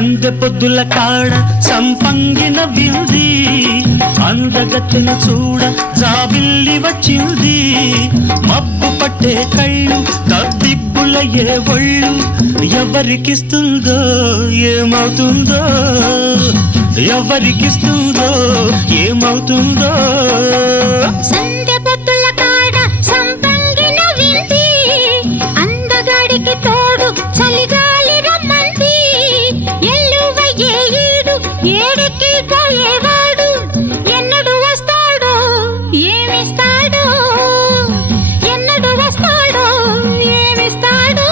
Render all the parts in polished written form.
సందె పొద్దుల కాడ సంపంగిన వింది అందగత్తెను చూడ జాబిల్లి వచ్చింది మబ్బు పట్టే కళ్ళు తద్దిబ్బులయ్యే ఒళ్ళు ఎవరికిస్తుందో ఏమవుతుందో ఎవరికిస్తుందో ఏమవుతుందో సందె పొద్దుల కాడ సంపంగిన వింది అందగాడికి తోడు చలిగాలి రమ్మంది ఎల్లువయ్యే ఈడు ఏడికి పోయేవాడు ఎన్నడు వస్తాడో ఏమిస్తాడో ఎన్నడు వస్తాడో ఏమిస్తాడో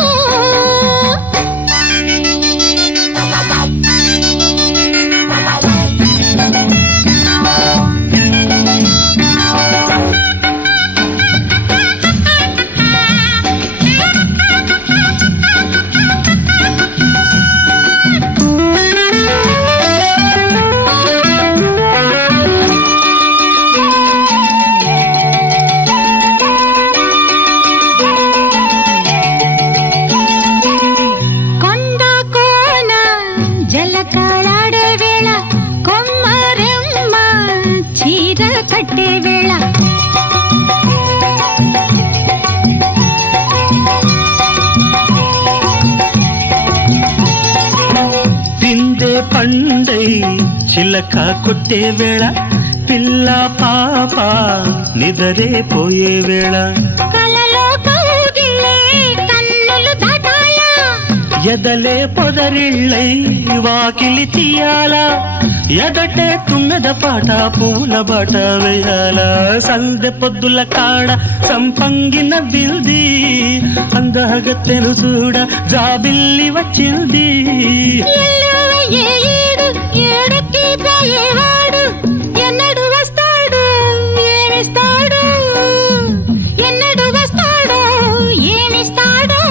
జలకాలాడే వేళ కొమ్మరెమ్మ చీర కట్టే వేళ పిందే పండై చిలక కొట్టే వేళ పిల్ల పాప నిదరే పోయే వేళ కలలో కౌగిలే కన్నులు దాటాలా ఎదలే పొదరిళ్ళై వాకిలి తీయాలా ఎదటే తుమ్మెద పాట పూల బాట వేయాల సందె పొద్దుల కాడ సంపంగిన విల్ది అందగత్తెను చూడ జాబిల్లి వచ్చింది ఎల్లువయ్యే ఈడు ఏడికి పోయేవాడు ఎన్నడు వస్తాడు ఏమిస్తాడు ఎన్నడు వస్తాడో ఏమిస్తాడో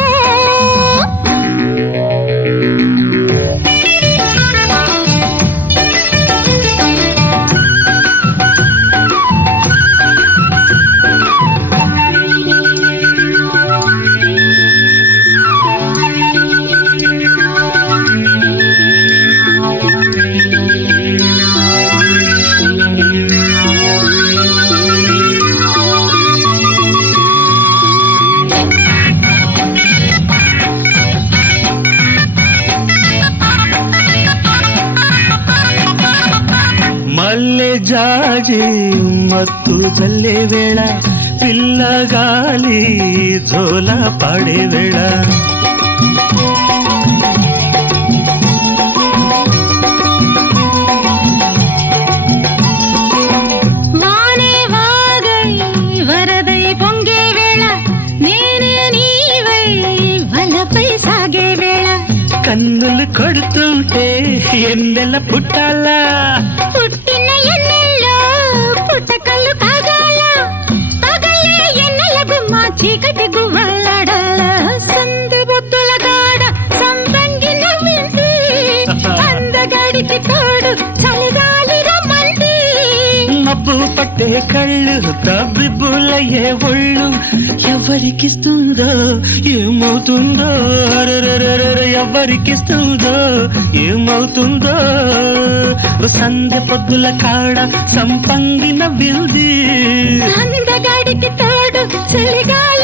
మల్లె జాజి మత్తు చల్లే వేళ పిల్లగాలి జోల పాడే వేళ వానే వాగై వరదై పొంగే వేళ నేనే నీవై వలపై సాగే వేళ కన్నులు కొడుతుంటే ఎన్నెల పుట్టాలా పుట్టిన ఎన్నెల్లో పుట్టకల్లు కాగాల పగలే ఎన్నెల గుమ్మ చీకటి గువ్వలాడాల సందె బొద్దుల గాడ సంపంగిన వింది అందగాడికి తోడు చలిగాలి రమ్మంది మబ్బు పట్టే కళ్ళు తబ్బిబ్బులయ్యే ఒళ్ళు ఎవరికిస్తుందో ఏమవుతుందో ఎవరికిస్తుందో ఏమవుతుందో సందె పొద్దుల కాడ సంపంగిన విల్ది అందగాడికి తోడు చలిగాలి